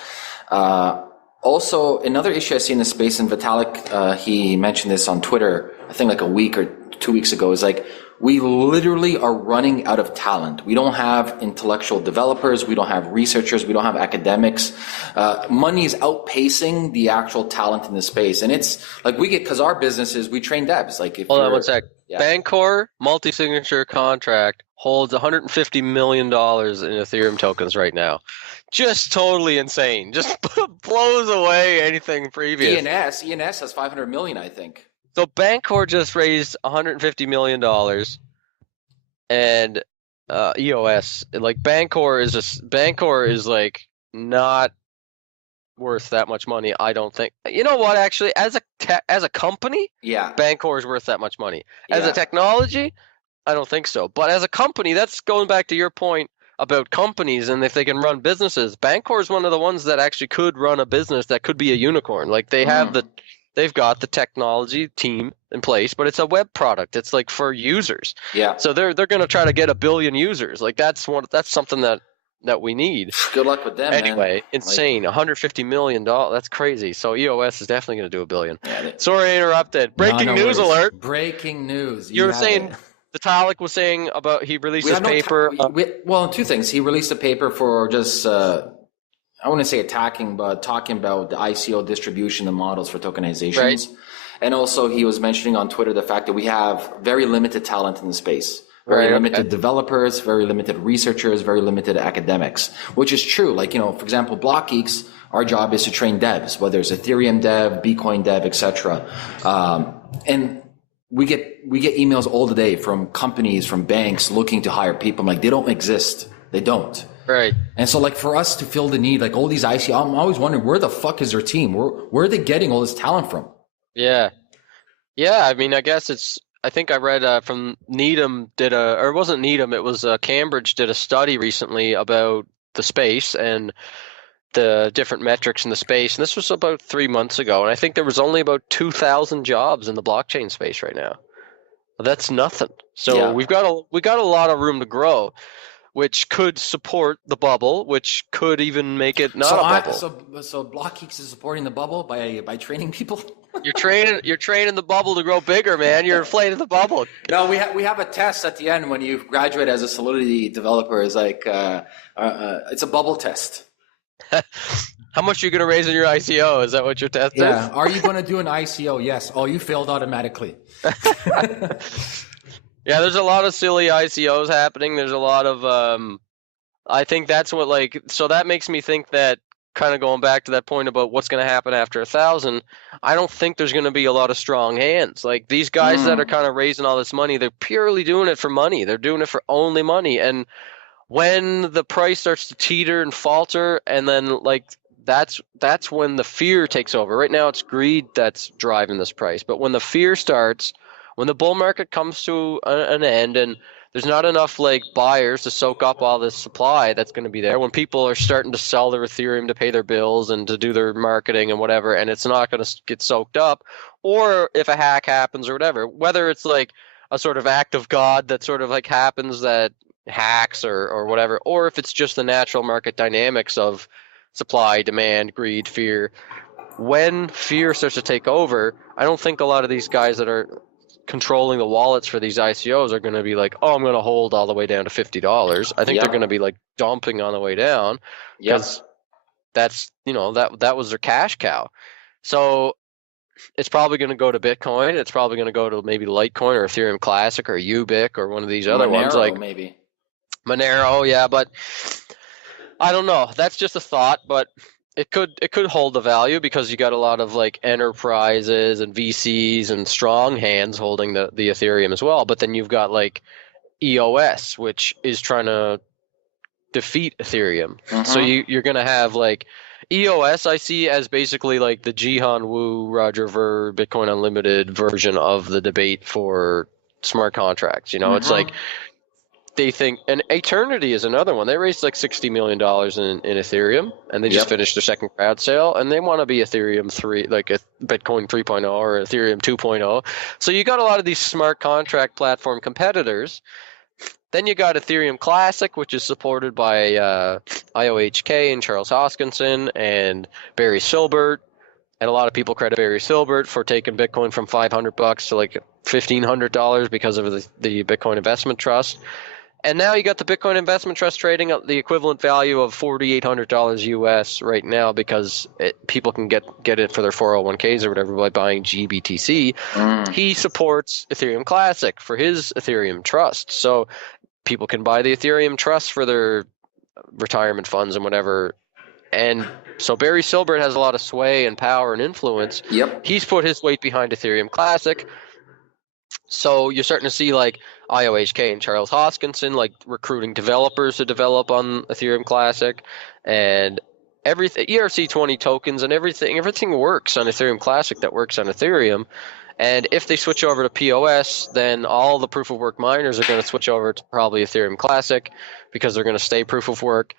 Also, another issue I see in the space, and Vitalik, he mentioned this on Twitter, I think like a week or 2 weeks ago, is like, we literally are running out of talent. We don't have intellectual developers. We don't have researchers. We don't have academics. Money is outpacing the actual talent in the space. And it's like because our businesses, we train devs. Like hold on one sec. Yeah. Bancor multi-signature contract holds $150 million in Ethereum tokens right now. Just totally insane. Just blows away anything previous. ENS has 500 million, I think. So Bancor just raised $150 million, and EOS, like Bancor is like not worth that much money, I don't think. You know what? Actually, as a company, Bancor is worth that much money. As a technology, I don't think so. But as a company, that's going back to your point about companies and if they can run businesses. Bancor is one of the ones that actually could run a business that could be a unicorn. Like they've got the technology team in place, but it's a web product. It's like for users. Yeah. So they're going to try to get 1 billion users. Like that's something that we need. Good luck with them. Anyway, man. Insane. $150 million. That's crazy. So EOS is definitely going to do 1 billion. Yeah, Sorry, I interrupted. Breaking news alert. Breaking news. You were saying Vitalik was saying about he released his paper. Well, two things. He released a paper for just. I wouldn't say attacking, but talking about the ICO distribution and models for tokenizations. Right. And also he was mentioning on Twitter the fact that we have very limited talent in the space. Very limited developers, very limited researchers, very limited academics, which is true. Like, for example, Block Geeks, our job is to train devs, whether it's Ethereum dev, Bitcoin dev, etc. And we get emails all the day from companies, from banks looking to hire people. I'm like, they don't exist. They don't. Right. And so like for us to fill the need, like all these ICO, I'm always wondering where the fuck is their team? Where are they getting all this talent from? Yeah. Yeah. I mean, I guess I think I read from Needham or it wasn't Needham, it was Cambridge did a study recently about the space and the different metrics in the space. And this was about 3 months ago. And I think there was only about 2,000 jobs in the blockchain space right now. That's nothing. So we got a lot of room to grow, which could support the bubble, which could even make it not a bubble. So BlockGeeks is supporting the bubble by training people? You're training the bubble to grow bigger, man. You're inflating the bubble. No, we have a test at the end when you graduate as a Solidity developer. Is like it's a bubble test. How much are you going to raise in your ICO? Is that what your test is? Yeah. Are you going to do an ICO? Yes. Oh, you failed automatically. Yeah, there's a lot of silly ICOs happening. There's a lot of I think that's what so that makes me think that, kind of going back to that point about what's going to happen after 1,000, I don't think there's going to be a lot of strong hands. Like these guys that are kind of raising all this money, they're purely doing it for money. They're doing it for only money. And when the price starts to teeter and falter, and then that's when the fear takes over. Right now it's greed that's driving this price. But when the fear starts, when the bull market comes to an end and there's not enough buyers to soak up all this supply that's going to be there, when people are starting to sell their Ethereum to pay their bills and to do their marketing and whatever, and it's not going to get soaked up, or if a hack happens or whatever, whether it's a sort of act of God that sort of happens that hacks or whatever, or if it's just the natural market dynamics of supply, demand, greed, fear. When fear starts to take over, I don't think a lot of these guys that are controlling the wallets for these ICOs are going to be oh, I'm going to hold all the way down to $50. I think they're going to be dumping on the way down, because that's that was their cash cow. So it's probably going to go to Bitcoin. It's probably going to go to maybe Litecoin or Ethereum Classic or Ubiq or one of these other ones maybe Monero. Yeah, but I don't know. That's just a thought, but it could hold the value, because you got a lot of enterprises and VCs and strong hands holding the Ethereum as well. But then you've got EOS, which is trying to defeat Ethereum. So you're going to have EOS, I see as basically the Jihan Wu, Roger Ver, Bitcoin Unlimited version of the debate for smart contracts. It's they think, and Eternity is another one. They raised $60 million in Ethereum, and they just finished their second crowd sale, and they want to be Ethereum 3, a Bitcoin 3.0 or Ethereum 2.0. So you got a lot of these smart contract platform competitors. Then you got Ethereum Classic, which is supported by IOHK and Charles Hoskinson and Barry Silbert. And a lot of people credit Barry Silbert for taking Bitcoin from $500 to $1,500 because of the Bitcoin Investment Trust. And now you got the Bitcoin Investment Trust trading at the equivalent value of $4,800 US right now, because people can get it for their 401ks or whatever by buying GBTC. He supports Ethereum Classic for his Ethereum Trust. So people can buy the Ethereum Trust for their retirement funds and whatever. And so Barry Silbert has a lot of sway and power and influence. He's put his weight behind Ethereum Classic. So you're starting to see IOHK and Charles Hoskinson recruiting developers to develop on Ethereum Classic, and everything, ERC20 tokens and everything works on Ethereum Classic that works on Ethereum. And if they switch over to POS, then all the proof of work miners are going to switch over to probably Ethereum Classic, because they're going to stay proof of work.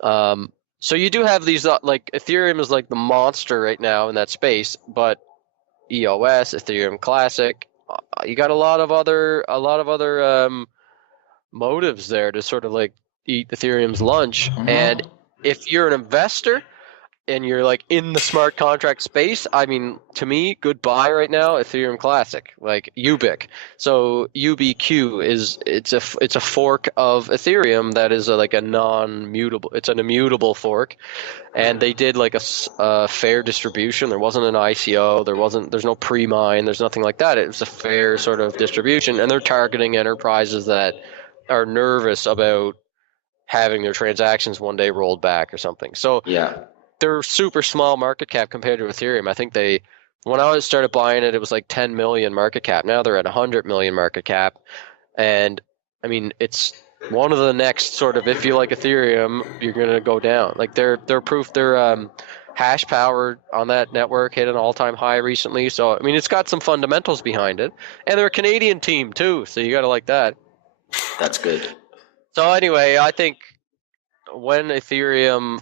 So you do have these Ethereum is the monster right now in that space, but EOS, Ethereum Classic, you got a lot of other motives there to sort of eat Ethereum's lunch. And if you're an investor and you're in the smart contract space, I mean, to me, good buy right now, Ethereum Classic, Ubiq. So UBQ it's a fork of Ethereum that is a non-mutable. It's an immutable fork, and they did a fair distribution. There wasn't an ICO. There's no pre-mine. There's nothing like that. It was a fair sort of distribution, and they're targeting enterprises that are nervous about having their transactions one day rolled back or something. So they're super small market cap compared to Ethereum. I think when I started buying it, it was 10 million market cap. Now they're at 100 million market cap. And I mean, it's one of the next sort of, if you like Ethereum, you're going to go down. Their hash power on that network hit an all-time high recently. So, I mean, it's got some fundamentals behind it. And they're a Canadian team too, so you got to like that. That's good. So anyway, I think when Ethereum,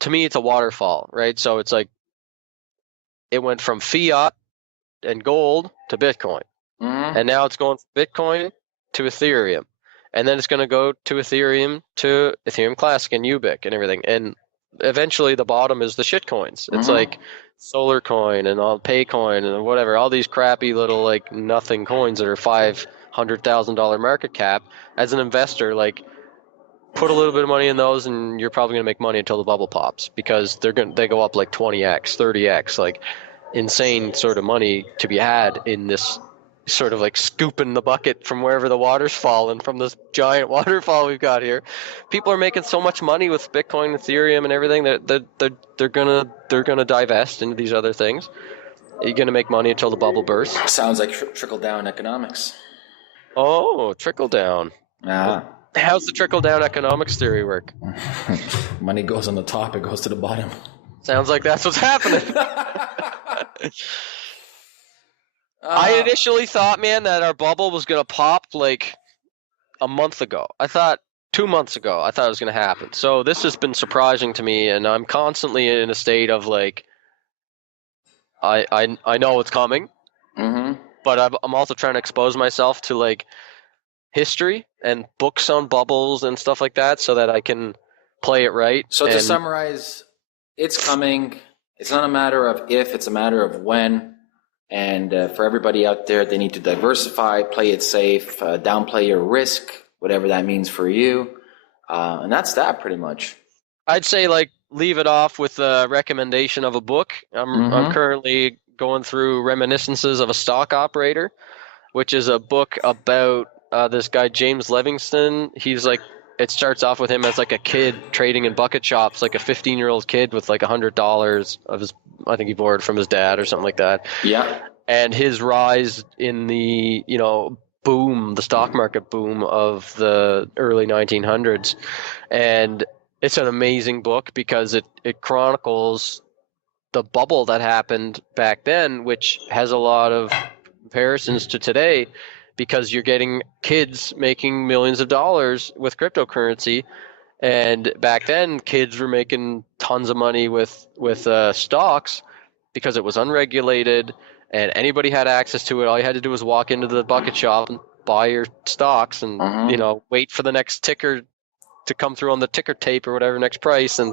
to me it's a waterfall, right? So it's it went from fiat and gold to Bitcoin, and now it's going from Bitcoin to Ethereum, and then it's going to go to Ethereum Classic and Ubiq and everything. And eventually the bottom is the shit coins. It's Mhm. like Solar Coin and all Paycoin and whatever, all these crappy little like nothing coins that are $500,000 market cap. As an investor, like put a little bit of money in those, and you're probably gonna make money until the bubble pops because they go up like 20x, 30x, like insane sort of money to be had in this sort of like scooping the bucket from wherever the water's falling from this giant waterfall we've got here. People are making so much money with Bitcoin, Ethereum, and everything that they're gonna divest into these other things. You're gonna make money until the bubble bursts. Sounds like trickle down economics. Oh, trickle down. Ah. How's the trickle down economics theory work? Money goes on the top, it goes to the bottom. Sounds like that's what's happening. I initially thought, man, that our bubble was going to pop like a month ago. I thought 2 months ago, I thought it was going to happen. So this has been surprising to me, and I'm constantly in a state of like, I know it's coming, but I'm also trying to expose myself to like history and books on bubbles and stuff like that so that I can play it right. So to summarize, it's coming. It's not a matter of if, it's a matter of when. And for everybody out there, they need to diversify, play it safe, downplay your risk, whatever that means for you. And that's that pretty much. I'd say like leave it off with a recommendation of a book. I'm currently going through Reminiscences of a Stock Operator, which is a book about this guy, James Livingston. He's like, it starts off with him as like a kid trading in bucket shops, like a 15-year-old kid with like $100 of his, I think he borrowed from his dad or something like that. Yeah. And his rise in the, boom, the stock market boom of the early 1900s. And it's an amazing book because it chronicles the bubble that happened back then, which has a lot of comparisons to today, because you're getting kids making millions of dollars with cryptocurrency. And back then, kids were making tons of money with stocks because it was unregulated and anybody had access to it. All you had to do was walk into the bucket shop and buy your stocks and, wait for the next ticker to come through on the ticker tape or whatever, next price, and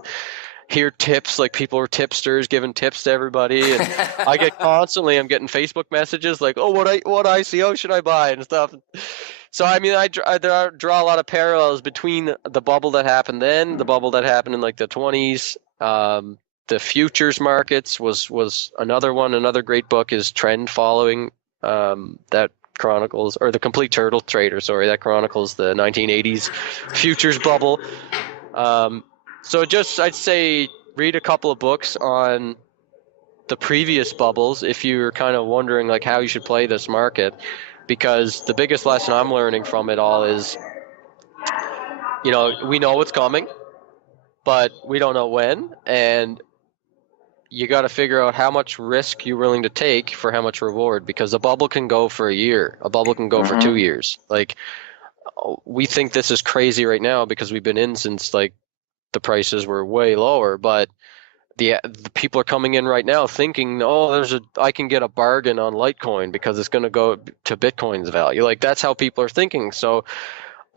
hear tips, like people were tipsters giving tips to everybody. And I'm getting Facebook messages like, oh, what ICO should I buy and stuff. So, I mean, I draw a lot of parallels between the bubble that happened then, the bubble that happened in like the 20s. The futures markets was another one. Another great book is Trend Following, that chronicles, or The Complete Turtle Trader, that chronicles the 1980s futures bubble. So I'd say read a couple of books on the previous bubbles if you're kind of wondering like how you should play this market, because the biggest lesson I'm learning from it all is, we know what's coming, but we don't know when, and you got to figure out how much risk you're willing to take for how much reward, because a bubble can go for a year, a bubble can go for 2 years. Like, we think this is crazy right now because we've been in since like the prices were way lower, but the people are coming in right now thinking, oh, I can get a bargain on Litecoin because it's going to go to Bitcoin's value. Like, that's how people are thinking. So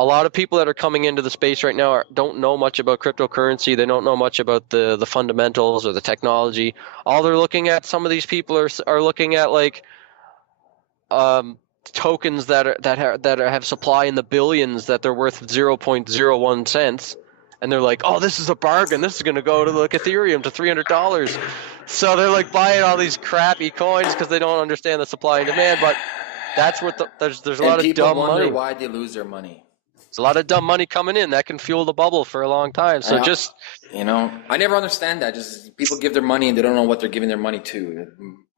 a lot of people that are coming into the space right now don't know much about cryptocurrency. They don't know much about the fundamentals or the technology. All they're looking at, some of these people are looking at like tokens that have supply in the billions that they're worth 0.01 cents. And they're like, oh, this is a bargain. This is going to go to like Ethereum to $300. So they're like buying all these crappy coins because they don't understand the supply and demand. But that's what there's a lot of dumb money. People wonder why they lose their money. There's a lot of dumb money coming in that can fuel the bubble for a long time. So I never understand that. Just people give their money and they don't know what they're giving their money to.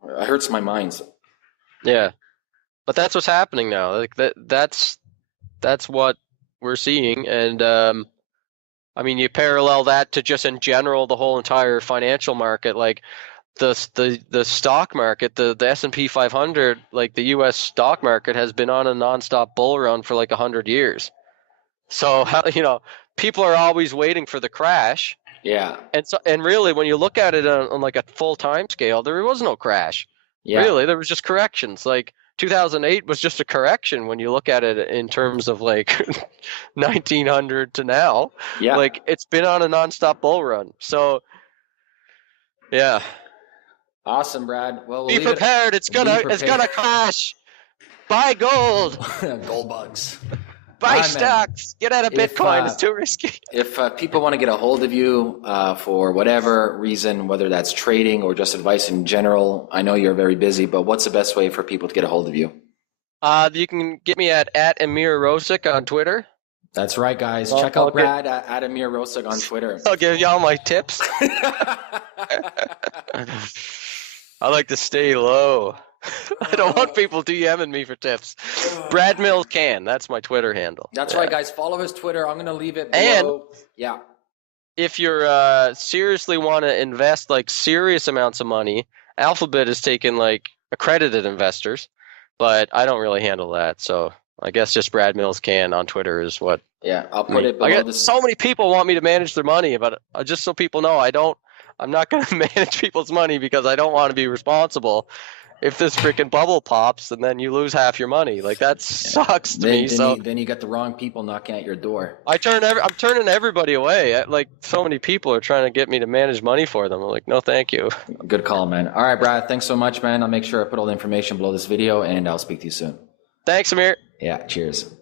It hurts my mind. Yeah, but that's what's happening now. Like that's what we're seeing, and I mean, you parallel that to just in general the whole entire financial market, like the stock market, the S&P 500, like the U.S. stock market has been on a nonstop bull run for like 100 years. So people are always waiting for the crash. Yeah. And really, when you look at it on like a full time scale, there was no crash. Yeah. Really, there was just corrections. Like 2008 was just a correction when you look at it in terms of like 1900 to now. Yeah. Like it's been on a nonstop bull run. So yeah. Awesome, Brad. Well, Be prepared. It's gonna crash. Buy gold. Gold bugs. Buy stocks. Get out of Bitcoin. It's too risky. If people want to get a hold of you for whatever reason, whether that's trading or just advice in general, I know you're very busy, but what's the best way for people to get a hold of you? You can get me at Ameer Rosic on Twitter. That's right, guys. Check out Brad at Ameer Rosic on Twitter. I'll give y'all my tips. I like to stay low. I don't want people DMing me for tips. Brad Mills can. That's my Twitter handle. That's right, guys. Follow his Twitter. I'm going to leave it below. And if you're seriously want to invest like serious amounts of money, Alphabet is taking like accredited investors, but I don't really handle that. So I guess just Brad Mills can on Twitter is what. Yeah, I'll put it below. So many people want me to manage their money, but just so people know, I'm not going to manage people's money because I don't want to be responsible if this freaking bubble pops and then you lose half your money. Like that sucks to me. Then you got the wrong people knocking at your door. I'm turning everybody away. Like so many people are trying to get me to manage money for them. I'm like, no, thank you. Good call, man. All right, Brad. Thanks so much, man. I'll make sure I put all the information below this video and I'll speak to you soon. Thanks, Ameer. Yeah. Cheers.